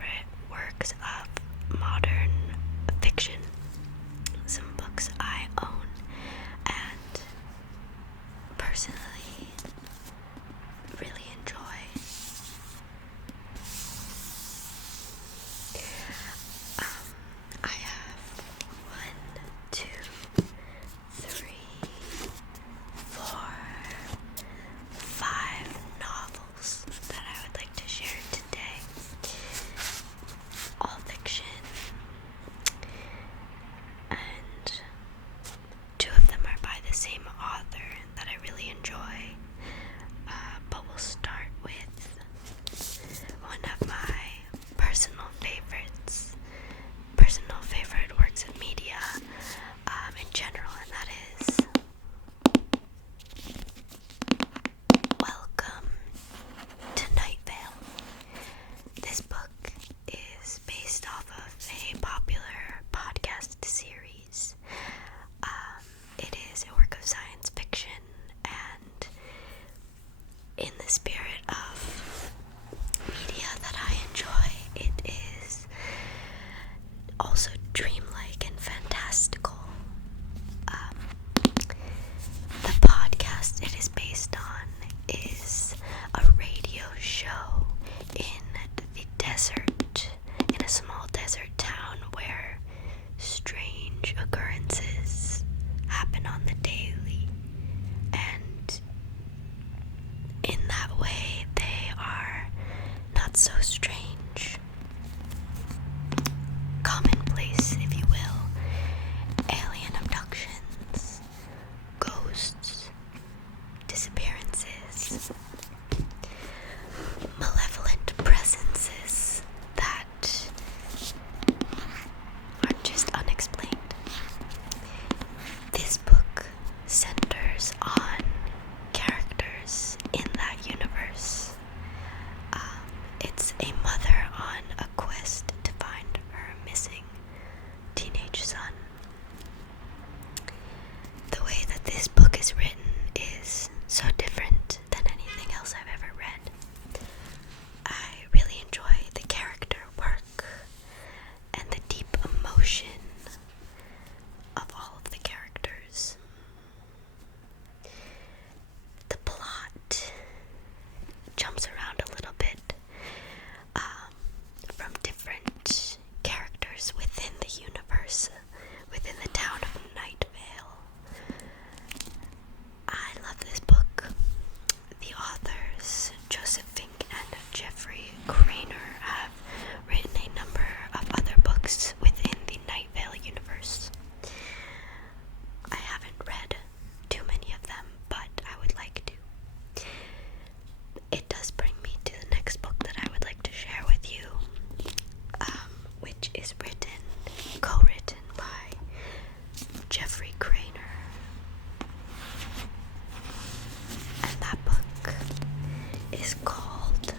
favorite works of modern fiction, some books I own and personally really enjoy. I have 1, 2, 3, 4, 5 novels that I would like to share today. All fiction, and 2 of them are by the same author that I really enjoy. But we'll start with one of my personal favorite works of media in general, and that is Welcome to Night Vale. This book is based off of a popular podcast series. It is a work of science fiction, and in the spirit of media that I enjoy, it is also dreamlike and fantastical. The podcast it is based on is a radio show in the desert, in a small desert town where strange occurrences happen on the daily, and in that way they are not so strange, commonplace, if you will. Alien abductions, ghosts, disappearances, malevolent presences that are just unexplained. This book centers on characters in that universe. It's a mother on a quest to find her missing teenage son. The way that this book is written is so different than anything else I've ever read. I really enjoy the character work and the deep emotion of all of the characters. The plot jumps around a little bit from different characters within the universe, within the town of Night Vale. I love this book. The authors, Joseph Fink and Jeffrey Craner, have written a number of other books within the Night Vale universe. I haven't read too many of them, but I would like to. It does bring me to the next book that I would like to share with you, which is co-written by Jeffrey Craner. And that book is called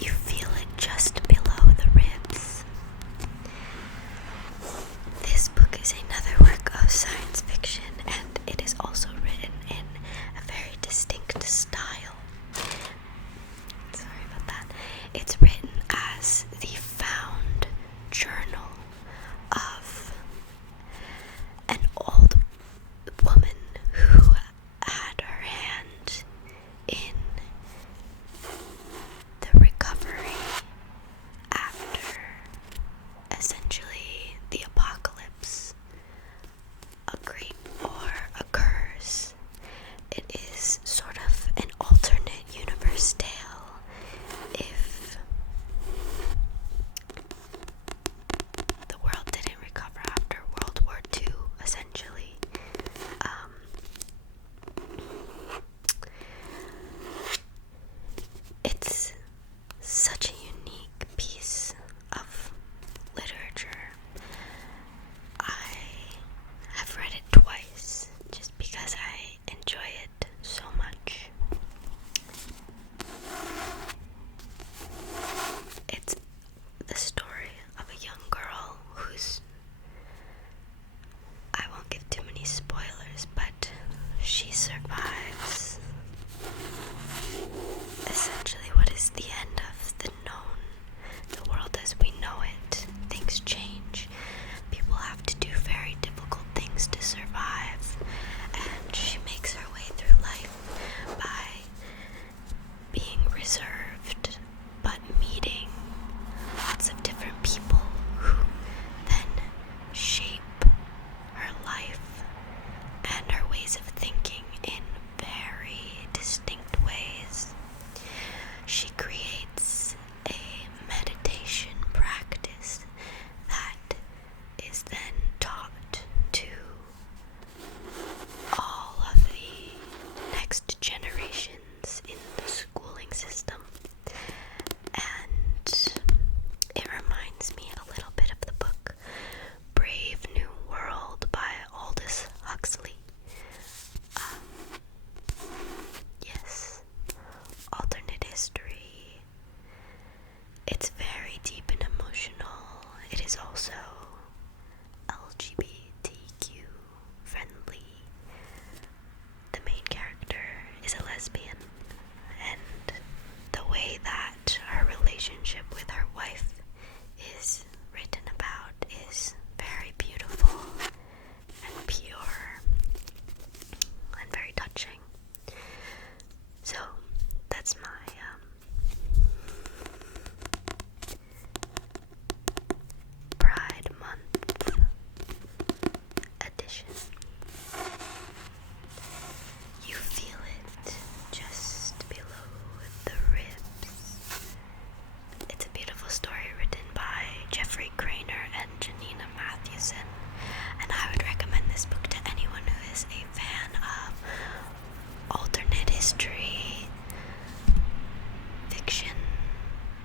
You Feel It Just Below the Ribs. This book is another work of science fiction, and it is also written in a very distinct style. Sorry about that. It's written as the found journal of an old woman who had her hand in the recovery after essentially the apocalypse. A great war occurs. It is sort of an alternate universe tale, if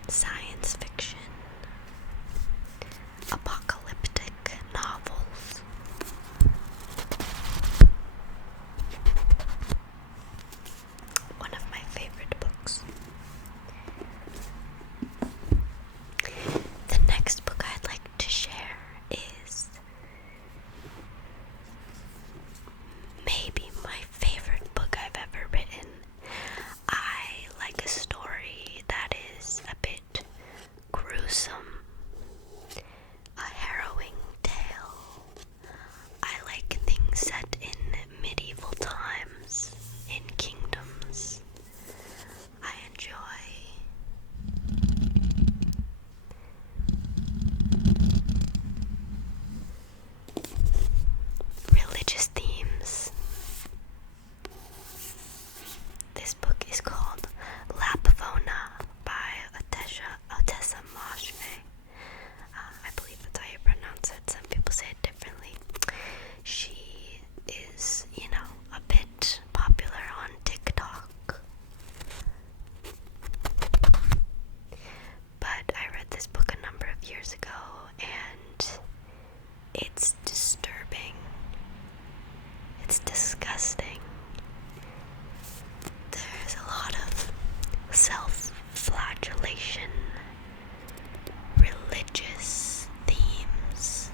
science fiction, apocalyptic novels. One of my favorite books. The next book I'd like to share is maybe my favorite book I've ever written. I like a story that is a bit gruesome, a harrowing tale. I like things set in medieval times, in kingdoms. I enjoy religious themes. This book is called Lapvona by Otessa Moshfegh. I believe that's how you pronounce it. Some people say it differently. She is, a bit popular on TikTok. But I read this book a number of years ago, and it's disturbing. It's disgusting. There's a lot of self-flagellation, religious themes,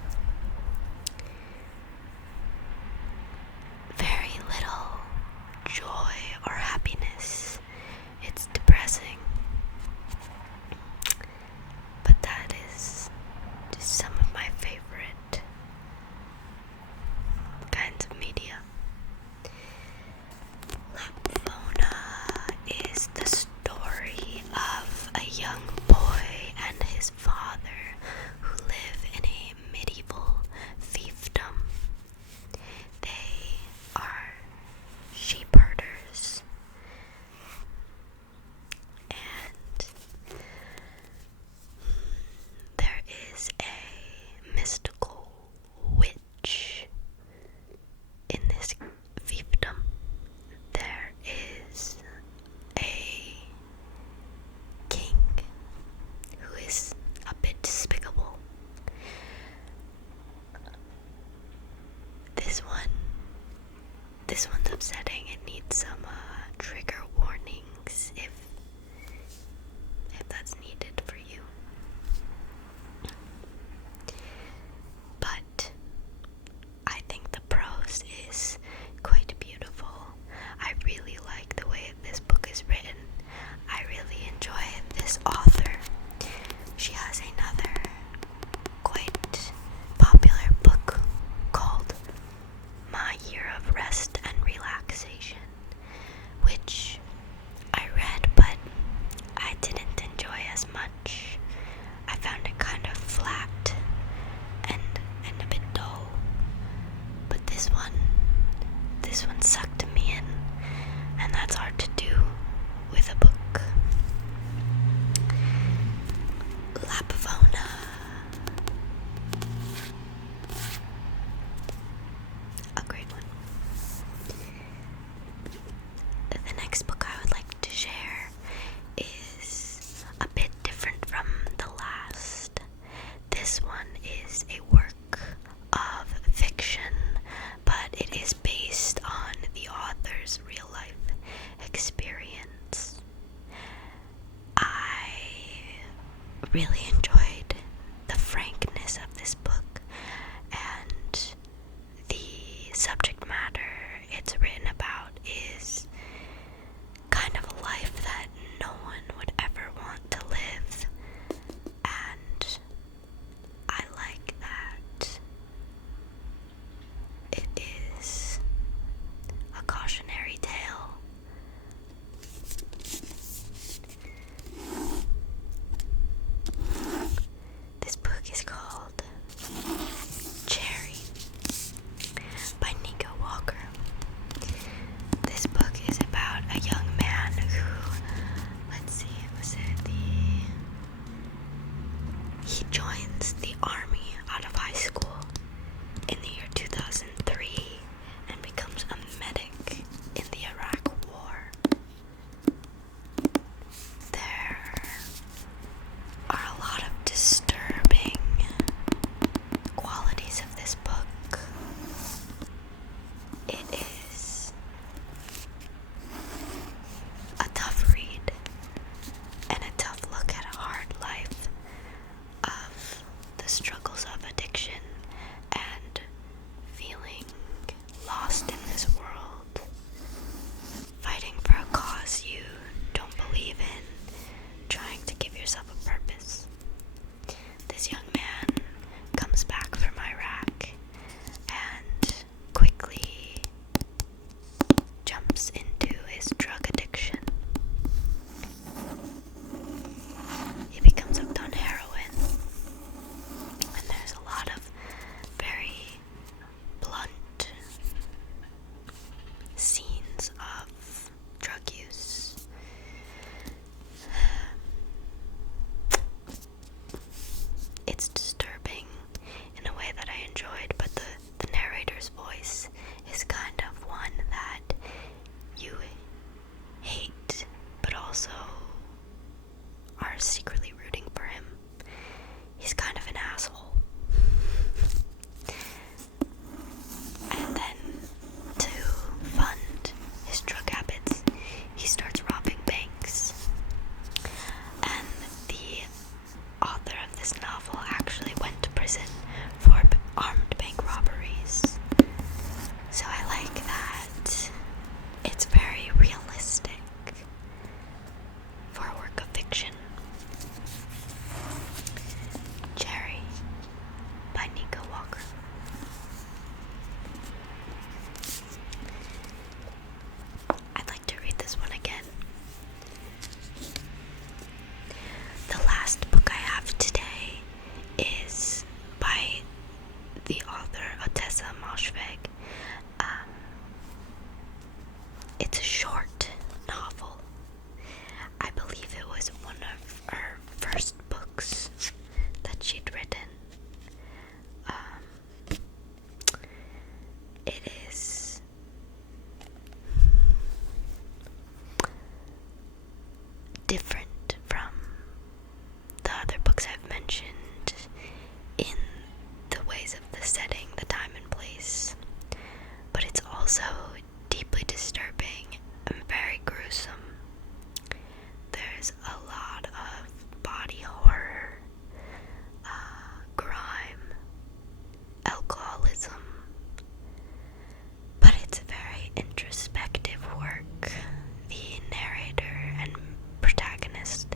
very little joy or happiness. It's depressing. But that is just some of my favorite kinds of media. Lapvona is the story of a young boy and his father who live in a medieval fiefdom. They are sheep herders, and there is a mystical witch in this fiefdom. There is a king who is a bit despicable. This one's upsetting. It needs some trigger warnings if that's needed for you. But I think the prose is quite beautiful. I really like the way this book is written. I really enjoy this author. She has another quite popular book called My Year of Rest and Relaxation, which I read, but I didn't enjoy as much. I found it kind of flat and a bit dull. But this one sucked me in, and that's hard to do with a book. Lapvona. A great one. The next book I would like to share is a bit different from the last. This one is a work of fiction, but it is based on the author's real life experience. I really enjoyed the frankness of this book and the subject matter it's written about is kind of a life that no one would ever want to live, and I like that it is a cautionary tale. This book is called Cherry by Nico Walker. This book is about a young man who, he joins the army out of high school in the year 2003 and becomes a medic in the Iraq War. There are secretly rooting for him. He's kind of an asshole. And then, to fund his drug habits, he starts robbing banks. And the author of this novel actually went to prison for armed bank robberies. So I like that it's very realistic for a work of fiction. Cherry by Nico Walker. I'd like to read this one again. The last book I have today is by the author Otessa Moshfegh. It's a short novel. I believe it was one of her first books that she'd written. It is different from the other books I've mentioned in the ways of the setting, the time and place, but it's also deeply disturbing and very gruesome. There's a lot of body horror, crime, alcoholism, but it's a very introspective work. The narrator and protagonist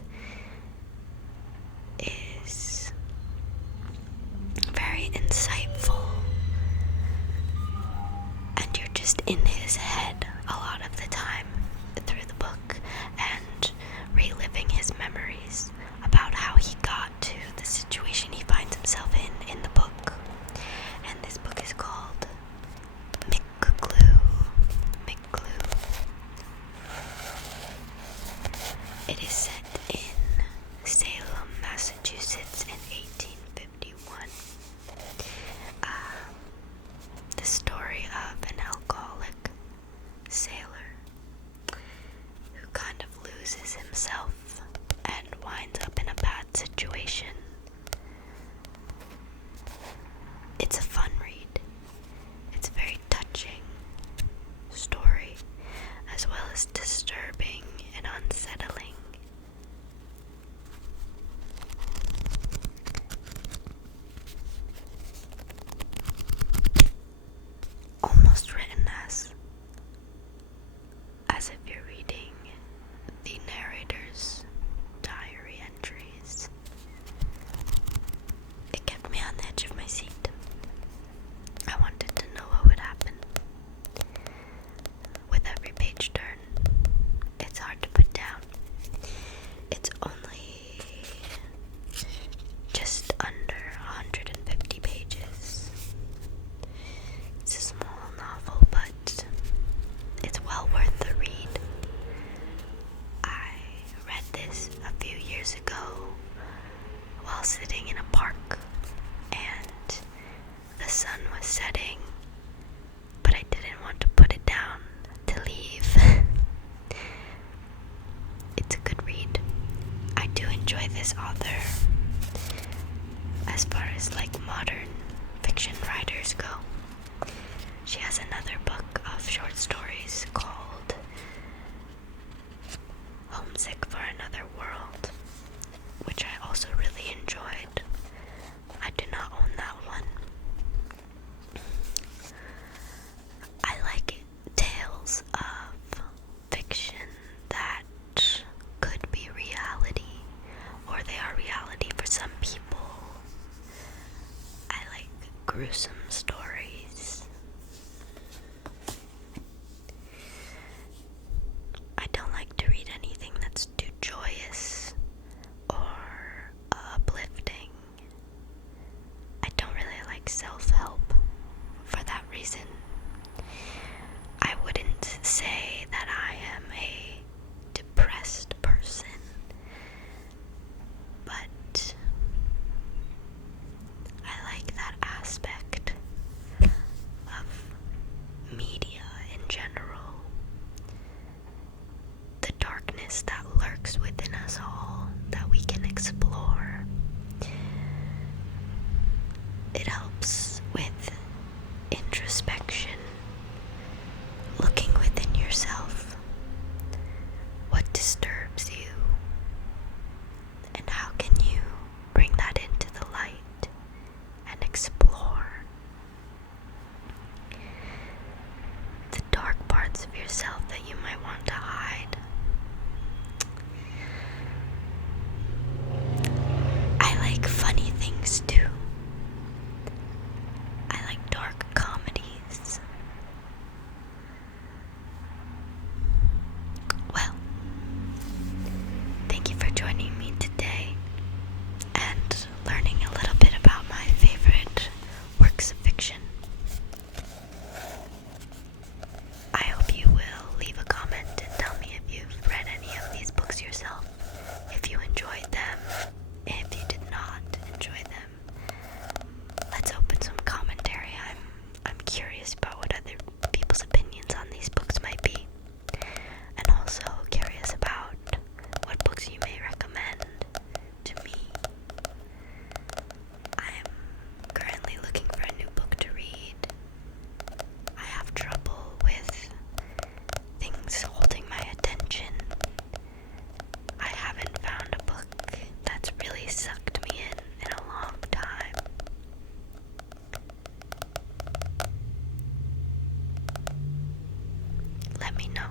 is very insightful, and you're just in his head a lot of the time through the book and reliving his memories about how he got to the situation he finds himself in the book. And this book is called McClue. It is set in Salem, Massachusetts in 1851. The story of an alcoholic sailor who kind of loses himself and winds up in a bad situation. It's a fun read. It's a very touching story, as well as disturbing and unsettling. Almost written as if you're reading the narrator's diary entries. It kept me on the edge of my seat. I wanted to know what would happen. With every page turn, it's hard to put down. It's only just under 150 pages. It's a small novel, but it's well worth the read. I read this a few years ago while sitting in a park, and the sun was setting, but I didn't want to put it down to leave. It's a good read. I do enjoy this author as far as modern fiction writers go. She has another book of short stories called Homesick for Another World, which I also really enjoyed. I do not own that one. I like tales of fiction that could be reality, or they are reality for some people. I like gruesome stories. I don't like to read anything that's too joyous or uplifting. I don't really like self-help for that reason. I wouldn't say that I am a depressed person, but I like that aspect It helps with introspection, looking within yourself. What disturbs you? And how can you bring that into the light and explore the dark parts of yourself that you might want to hide? I like funny things too. I like dark comedies. Well, thank you for joining me today and learning a little bit about my favorite works of fiction. I hope you will leave a comment and tell me if you've read any of these books yourself, if you enjoyed them, if you did not enjoy them. Let's open some commentary. I'm curious about what other people's opinions on these books might be, and also curious about what books you may recommend to me. I'm currently looking for a new book to read. I have trouble with things holding my attention. I haven't found a book that's really sucked me in a long time. Let me know